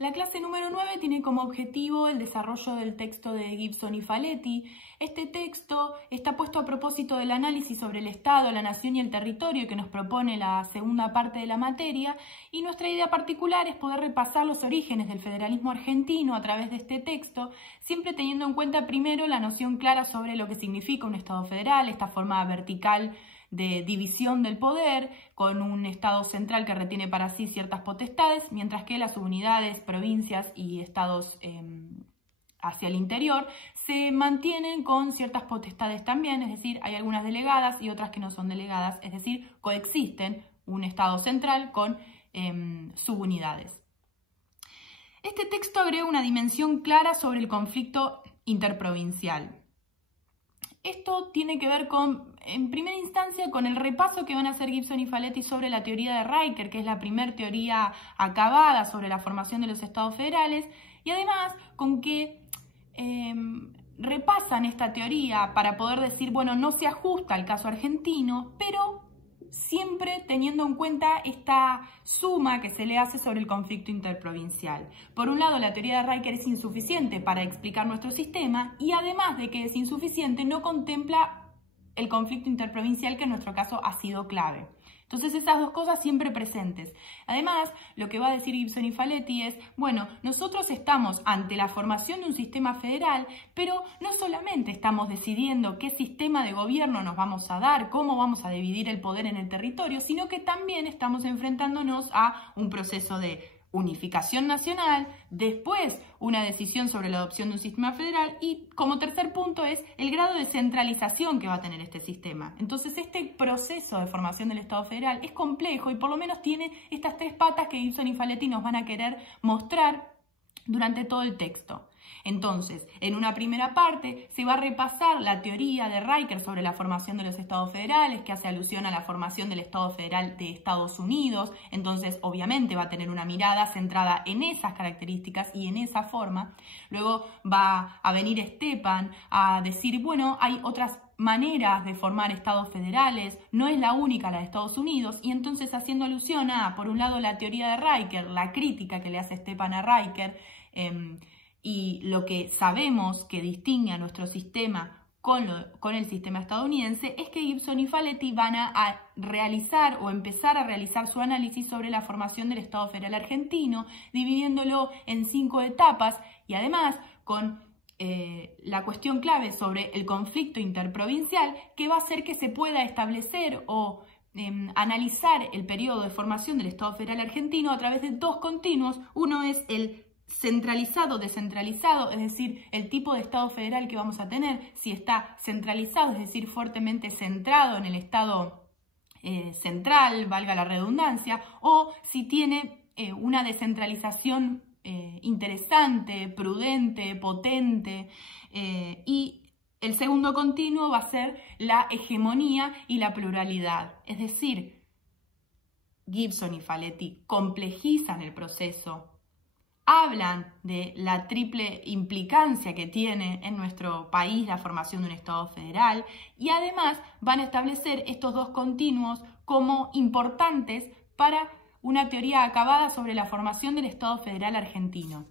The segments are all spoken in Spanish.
La clase número 9 tiene como objetivo el desarrollo del texto de Gibson y Faletti. Este texto está puesto a propósito del análisis sobre el Estado, la nación y el territorio que nos propone la segunda parte de la materia, y nuestra idea particular es poder repasar los orígenes del federalismo argentino a través de este texto, siempre teniendo en cuenta primero la noción clara sobre lo que significa un Estado federal, esta forma vertical de división del poder, con un Estado central que retiene para sí ciertas potestades, mientras que las subunidades, provincias y estados hacia el interior se mantienen con ciertas potestades también, es decir, hay algunas delegadas y otras que no son delegadas, es decir, coexisten un Estado central con subunidades. Este texto agrega una dimensión clara sobre el conflicto interprovincial. Esto tiene que ver en primera instancia, con el repaso que van a hacer Gibson y Faletti sobre la teoría de Riker, que es la primera teoría acabada sobre la formación de los estados federales, y además con que repasan esta teoría para poder decir, bueno, no se ajusta al caso argentino, pero siempre teniendo en cuenta esta suma que se le hace sobre el conflicto interprovincial. Por un lado, la teoría de Riker es insuficiente para explicar nuestro sistema y además de que es insuficiente, no contempla el conflicto interprovincial que en nuestro caso ha sido clave. Entonces esas dos cosas siempre presentes. Además, lo que va a decir Gibson y Faletti es, bueno, nosotros estamos ante la formación de un sistema federal, pero no solamente estamos decidiendo qué sistema de gobierno nos vamos a dar, cómo vamos a dividir el poder en el territorio, sino que también estamos enfrentándonos a un proceso de unificación nacional, después una decisión sobre la adopción de un sistema federal y como tercer punto es el grado de centralización que va a tener este sistema. Entonces este proceso de formación del Estado federal es complejo y por lo menos tiene estas tres patas que Gibson y Faletti nos van a querer mostrar durante todo el texto. Entonces, en una primera parte se va a repasar la teoría de Riker sobre la formación de los estados federales, que hace alusión a la formación del Estado federal de Estados Unidos. Entonces, obviamente va a tener una mirada centrada en esas características y en esa forma. Luego va a venir Stepan a decir, bueno, hay otras maneras de formar estados federales, no es la única la de Estados Unidos, y entonces haciendo alusión a, por un lado, la teoría de Riker, la crítica que le hace Stepan a Riker, y lo que sabemos que distingue a nuestro sistema con el sistema estadounidense es que Gibson y Faletti van a realizar o empezar a realizar su análisis sobre la formación del Estado federal argentino, dividiéndolo en 5 etapas y además con la cuestión clave sobre el conflicto interprovincial que va a hacer que se pueda establecer o analizar el periodo de formación del Estado federal argentino a través de 2 continuos. Uno es el centralizado, descentralizado, es decir, el tipo de Estado federal que vamos a tener, si está centralizado, es decir, fuertemente centrado en el Estado central, valga la redundancia, o si tiene una descentralización interesante, prudente, potente, y el segundo continuo va a ser la hegemonía y la pluralidad, es decir, Gibson y Faletti complejizan el proceso, hablan de la triple implicancia que tiene en nuestro país la formación de un Estado federal y además van a establecer estos 2 continuos como importantes para una teoría acabada sobre la formación del Estado federal argentino.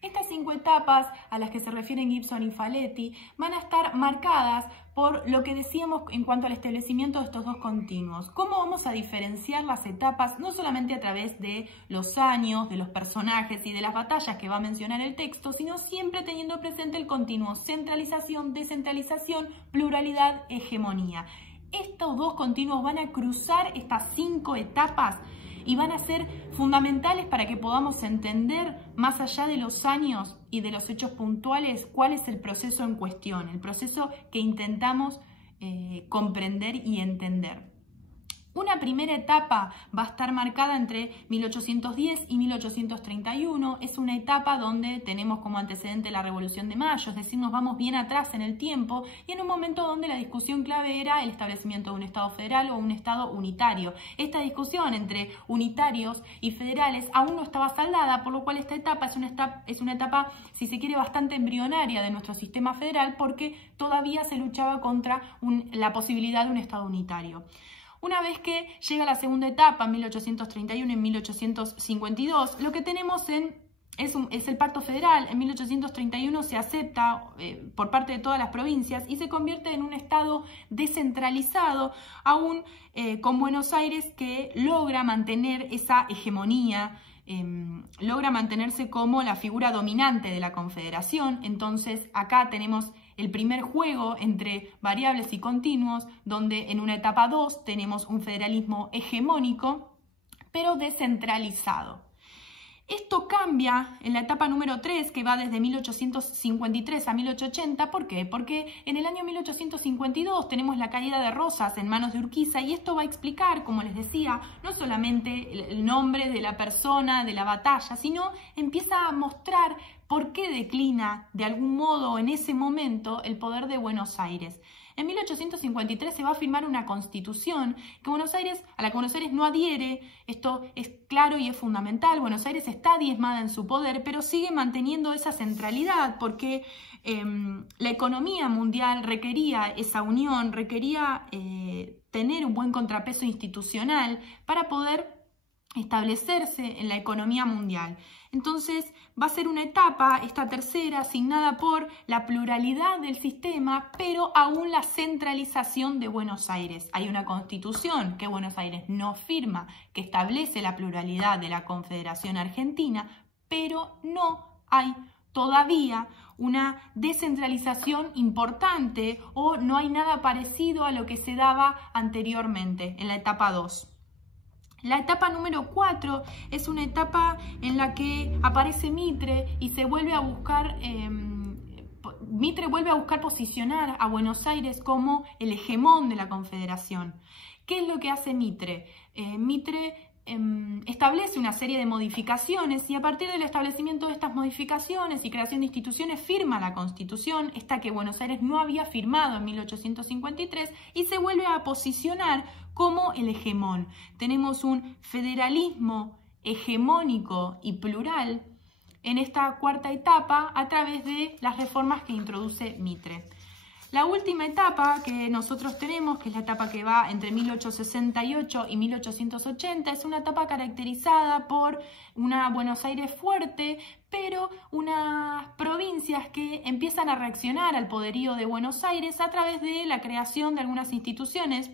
Estas 5 etapas a las que se refieren Gibson y Faletti van a estar marcadas por lo que decíamos en cuanto al establecimiento de estos 2 continuos. ¿Cómo vamos a diferenciar las etapas no solamente a través de los años, de los personajes y de las batallas que va a mencionar el texto, sino siempre teniendo presente el continuo centralización, descentralización, pluralidad, hegemonía? Estos 2 continuos van a cruzar estas 5 etapas y van a ser fundamentales para que podamos entender, más allá de los años y de los hechos puntuales, cuál es el proceso en cuestión, el proceso que intentamos comprender y entender. Una primera etapa va a estar marcada entre 1810 y 1831. Es una etapa donde tenemos como antecedente la Revolución de Mayo, es decir, nos vamos bien atrás en el tiempo y en un momento donde la discusión clave era el establecimiento de un Estado federal o un Estado unitario. Esta discusión entre unitarios y federales aún no estaba saldada, por lo cual esta etapa es una etapa, si se quiere, bastante embrionaria de nuestro sistema federal porque todavía se luchaba contra la posibilidad de un Estado unitario. Una vez que llega la segunda etapa, en 1831 y 1852, lo que tenemos es el Pacto Federal. En 1831 se acepta por parte de todas las provincias y se convierte en un Estado descentralizado, aún con Buenos Aires, que logra mantener esa hegemonía, logra mantenerse como la figura dominante de la Confederación. Entonces acá tenemos el primer juego entre variables y continuos, donde en una etapa 2 tenemos un federalismo hegemónico, pero descentralizado. Esto cambia en la etapa número 3, que va desde 1853 a 1880. ¿Por qué? Porque en el año 1852 tenemos la caída de Rosas en manos de Urquiza, y esto va a explicar, como les decía, no solamente el nombre de la persona, de la batalla, sino empieza a mostrar por qué declina de algún modo en ese momento el poder de Buenos Aires. En 1853 se va a firmar una constitución que a la que Buenos Aires no adhiere. Esto es claro y es fundamental. Buenos Aires está diezmada en su poder, pero sigue manteniendo esa centralidad porque la economía mundial requería esa unión, requería tener un buen contrapeso institucional para poder establecerse en la economía mundial. Entonces va a ser una etapa, esta tercera, asignada por la pluralidad del sistema, pero aún la centralización de Buenos Aires. Hay una constitución que Buenos Aires no firma, que establece la pluralidad de la Confederación Argentina, pero no hay todavía una descentralización importante, o no hay nada parecido a lo que se daba anteriormente en la etapa 2. La etapa número 4 es una etapa en la que aparece Mitre y se vuelve a buscar, Mitre vuelve a buscar posicionar a Buenos Aires como el hegemón de la Confederación. ¿Qué es lo que hace Mitre? Mitre establece una serie de modificaciones, y a partir del establecimiento de estas modificaciones y creación de instituciones firma la Constitución, esta que Buenos Aires no había firmado en 1853, y se vuelve a posicionar como el hegemón. Tenemos un federalismo hegemónico y plural en esta cuarta etapa a través de las reformas que introduce Mitre. La última etapa que nosotros tenemos, que es la etapa que va entre 1868 y 1880, es una etapa caracterizada por una Buenos Aires fuerte, pero unas provincias que empiezan a reaccionar al poderío de Buenos Aires a través de la creación de algunas instituciones,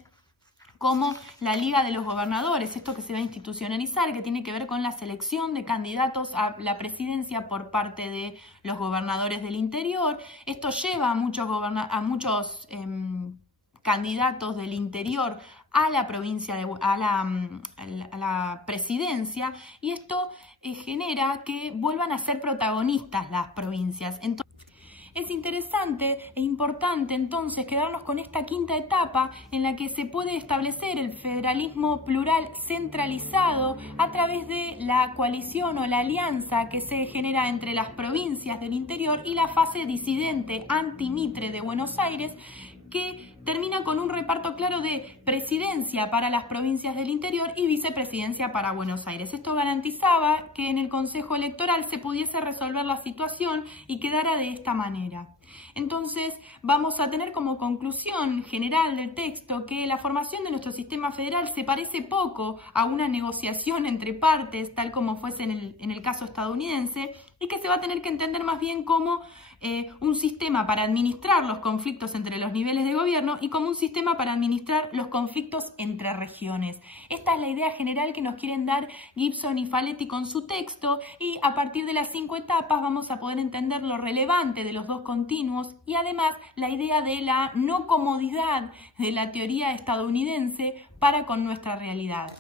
como la Liga de los Gobernadores, esto que se va a institucionalizar, que tiene que ver con la selección de candidatos a la presidencia por parte de los gobernadores del interior. Esto lleva a muchos candidatos del interior a la provincia, a la presidencia, y esto genera que vuelvan a ser protagonistas las provincias. Entonces, es interesante e importante entonces quedarnos con esta quinta etapa en la que se puede establecer el federalismo plural centralizado a través de la coalición o la alianza que se genera entre las provincias del interior y la fase disidente anti-Mitre de Buenos Aires, que termina con un reparto claro de presidencia para las provincias del interior y vicepresidencia para Buenos Aires. Esto garantizaba que en el Consejo Electoral se pudiese resolver la situación y quedara de esta manera. Entonces vamos a tener como conclusión general del texto que la formación de nuestro sistema federal se parece poco a una negociación entre partes, tal como fuese en el caso estadounidense, y que se va a tener que entender más bien como un sistema para administrar los conflictos entre los niveles de gobierno y como un sistema para administrar los conflictos entre regiones. Esta es la idea general que nos quieren dar Gibson y Faletti con su texto, y a partir de las 5 etapas vamos a poder entender lo relevante de los dos continuos y además la idea de la no comodidad de la teoría estadounidense para con nuestra realidad.